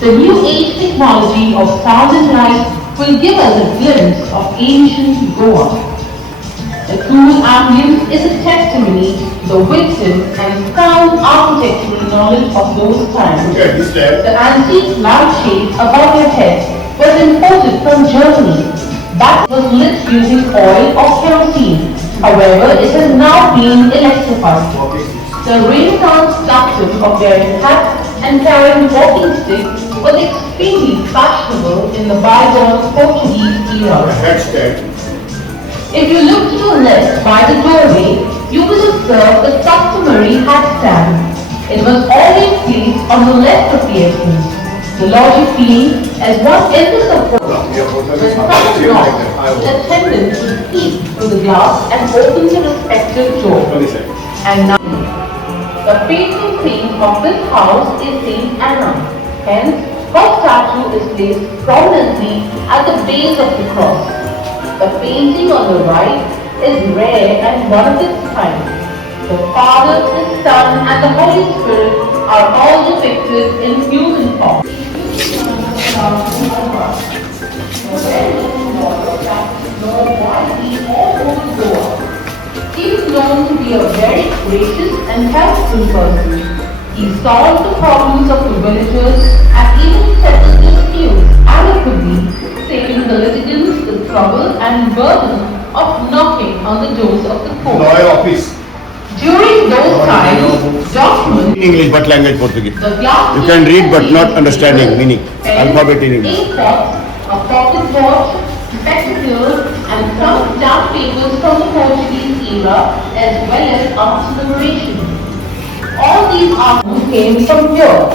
The new age technology of sound and light will give us a glimpse of ancient Goa. The cool ambience is a testimony to the wisdom and sound architectural knowledge of those times. The antique lampshade above your head was imported from Germany. That was lit using oil or kerosene. However, it has now been electrified. The Renaissance custom of wearing hats and carrying walking sticks was extremely fashionable in the bygone Portuguese era. If you look to your left by the doorway, you will observe the customary hat stand. It was always placed on the left of the entrance. The logic being, as one enters the hall, when someone knocks, the attendant will peep through the glass and open the respective door. And now, the patron saint of this house is Saint Anna. Hence, her statue is placed prominently at the base of the cross. The painting on the right is rare and one of its kind. The Father, the Son, and the Holy Spirit are all depicted in human form. He is known to be a very gracious and helpful person. He solved the problems of the villagers and even settled disputes amicably, saving the litigants the trouble and burden of knocking on the doors of the court. Lawyer office. During those times, documents, English but language Portuguese. the glass You can read but not understanding meaning. Alphabet in English. ink pots, a pocket watch, spectacles, and some stamp papers from the Portuguese era, as well as arts liberation. All these items came from here.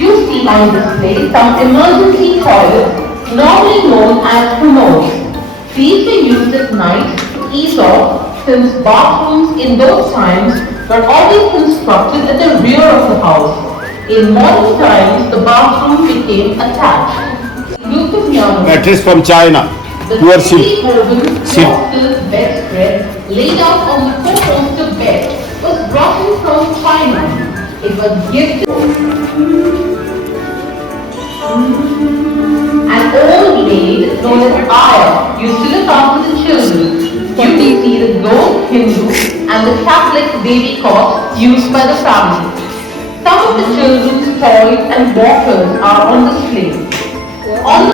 You see on display some emergency toilets, normally known as commodes. These were used at night to ease off, since bathrooms in those times were always constructed at the rear of the house. In modern times, the bathroom became attached. That is from China. The Pure silk silk. woven Silk. cloth bedspread laid out on the four-poster bed was brought in from China. It was gifted. An old maid known as Aya used to look after the children. You can see the gold Hindu and the Catholic baby cot used by the family. Some of the children's toys and walkers are on display. On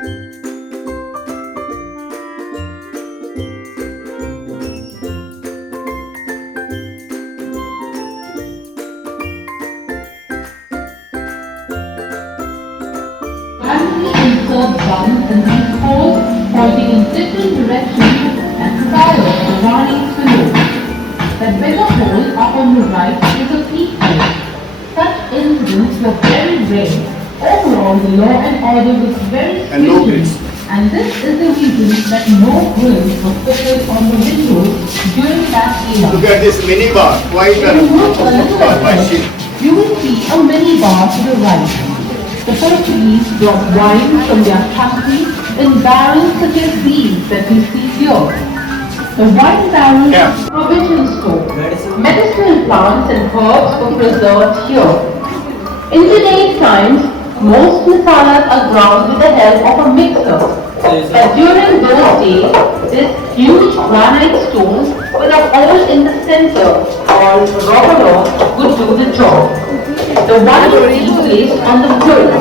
randomly insert guns in these holes pointing in different directions and fire the warning below. The bigger hole up on the right is a peephole. Such incidents were very rare. Overall, the law and order was very And no stringent. grills. And this is the reason that no grills were fitted on the windows during that era. Look at this mini bar. Quite If you look a little by ahead, sheep. you will see a mini bar to the right. The Portuguese brought wine from their country in barrels such as these that we see here. The wine barrel is a provision store. Medicinal plants and herbs were preserved here. In today's times, most masalas are ground with the help of a mixer. But during those days, this huge granite stone with a hole in the center called robber would do the job. The wine would be placed on the grill.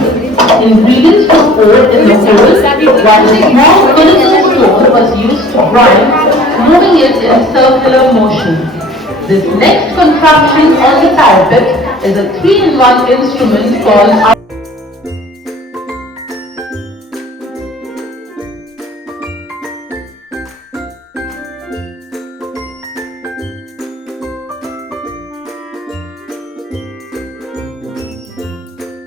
Ingredients were poured in the hole while a small conical stone was used to grind, moving it in circular motion. This next contraption on the parapet is a 3-in-1 instrument called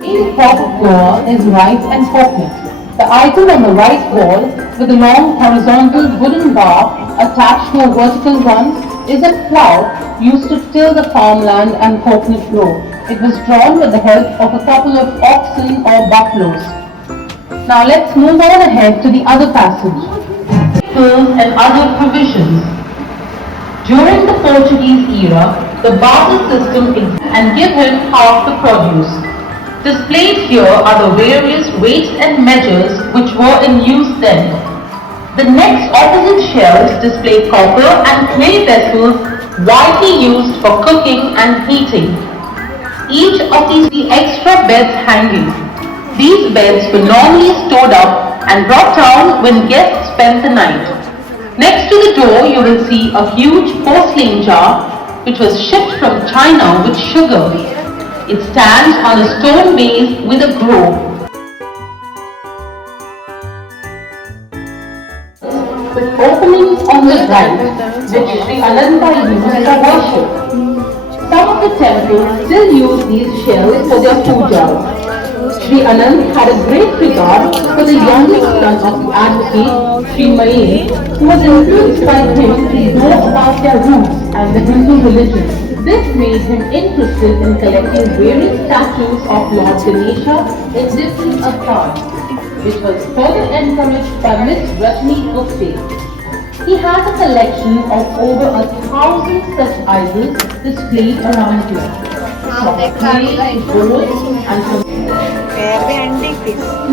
the top of Goa is rice and coconut. The item on the right wall with a long horizontal wooden bar attached to a vertical one is a plough used to till the farmland and coconut grove. It was drawn with the help of a couple of oxen or buffaloes. Now let's move on ahead to the other passage. Pills and other provisions. During the Portuguese era, the barter system existed and give him half the produce. Displayed here are the various weights and measures which were in use then. The next opposite shelves display copper and clay vessels widely used for cooking and heating. Each of these the extra beds hanging. These beds were normally stored up and brought down when guests spent the night. Next to the door you will see a huge porcelain jar which was shipped from China with sugar. It stands on a stone base with a grove. With openings on the right, which Sri Ananda used for worship. Some of the temples still use these shells for their pujas. Sri Anand had a great regard for the youngest son of the advocate, Sri Mayen, who was influenced by him to know about their roots and the Hindu religion. This made him interested in collecting various statues of Lord Ganesha in different avatars, which was further encouraged by Miss Rajni Gupte. He has a collection of over 1,000 such idols displayed around here. From clay, gold, and from Very antique piece.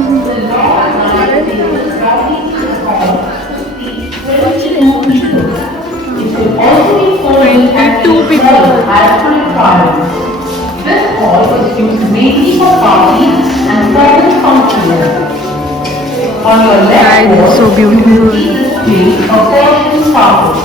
This hall was used mainly for parties and private functions. On your left Guys, it's so beautiful. a Persian carpet.